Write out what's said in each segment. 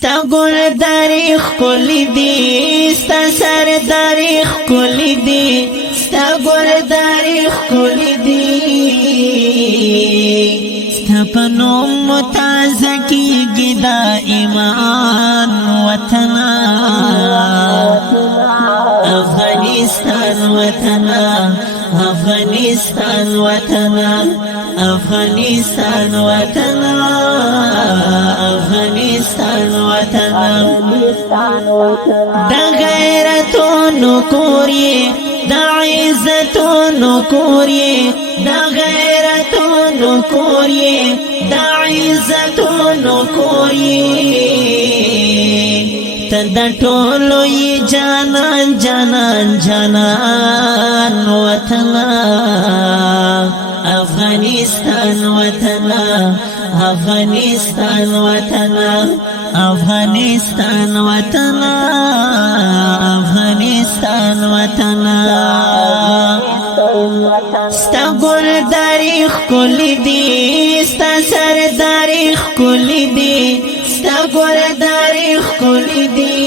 ستا گلداری ښکلی دی ستا سرداری ښکلی دی ستا گلداری ښکلی دی ستا په نوم متازه کیږي دا ایمان وطنا افغانستان وطنا افغانستان وطنا افغانستان وطنا افغانستان وطنا دا غیرتونو کوری دا عزتونو کوری دا غیرتونو کوری دا عزتونو کوری تدا ټولو یې جانان جانان جانان وطنا افغانستان وطنا افغانستان وطنا افغانستان وطنا افغانستان وطنا ستا گلداری ښکلی دی ستا سرداری ښکلی دی ستا گلداری ښکلی دی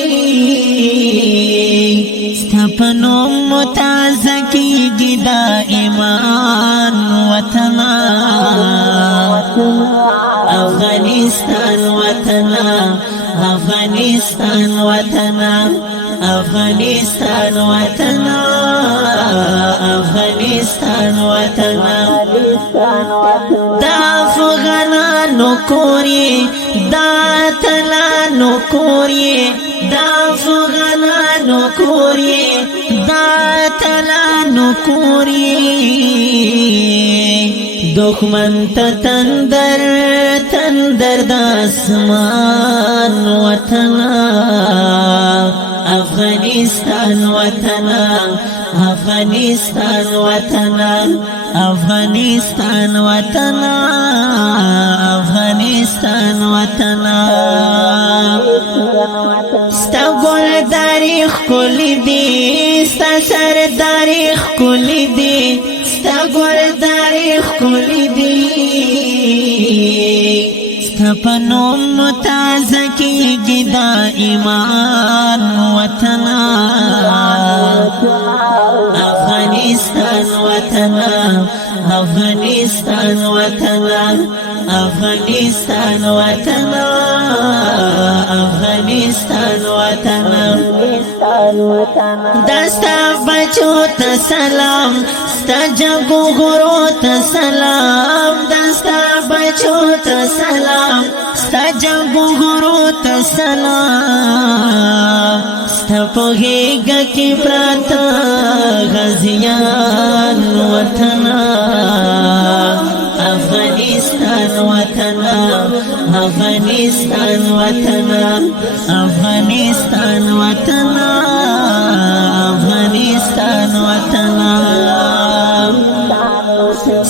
ستا په نوم متازه کیږي دا ایمان وطنا افغانستان وطنا افغانستان وطنا افغانستان وطنا افغانستان وطنا دا افغانانو کوری دا اتلانو کوری دا افغانانو کوری دا اتلانو کوری دښمن ته تندر تندر د اسمان وطنا افغانستان وطنا افغانستان وطنا افغانستان وطنا افغانستان وطنا ستا گلداری ښکلی دی ستا سرداری ښکلی دی ستا گلداری ښکلی دی ستا په نوم متازه کیږي دا ایمان وطنا افغانستان وطنا افغانستان وطنا افغانستان وطنا افغانستان وطنا دستا بچو ته سلام ستا جګو غرو ته سلام دستا بچو ته سلام ستا جګو غرو ته سلام ستا په غېږه کې پراته غازیان وطنا افغانستان وطنا افغانستان وطنا افغانستان وطنا افغانستان وطنا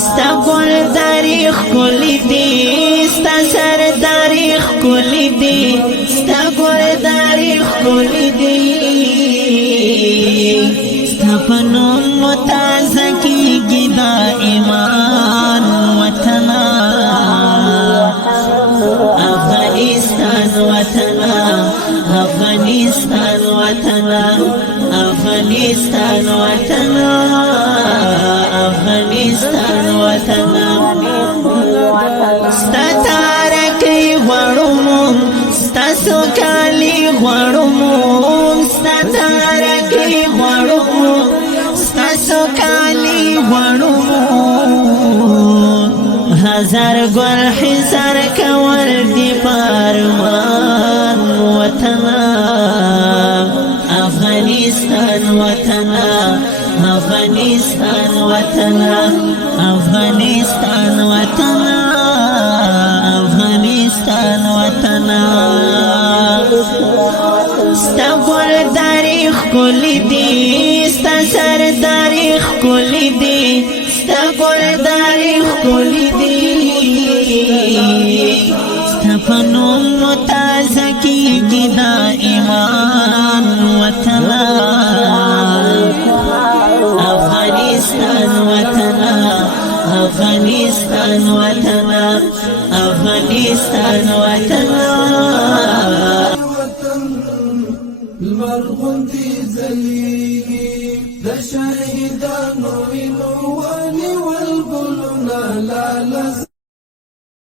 ستا گلداری ښکلی دی ستا سرداری ښکلی دی ستا گلداری ښکلی دی ستا په نوم متازه کیږي دا ایمان وطنا افغانستان وطنا افغانستان وطنا افغانستان وطنا افغانستان وطنا ستا تارکی غواړو مونږ ستا سوکالي غواړو مونږ ستا تارکی غواړو مونږ ستا سوکالي غواړو مونږ هزار ګل حصار کول دی پارمان وطنا افغانستان وطنا افغانستان وطنا افغانستان وطنا افغانستان وطنا ستا گلداری ښکلی دی ستا سرداری ښکلی دی ستا گلداری ښکلی دی ستا په نوم متازه کیږي دا ایمان وطنا افغانستان وطنا افغانستان وطنا افغانستان وطنا المرغون دي زليقي دا شهيدانو وینو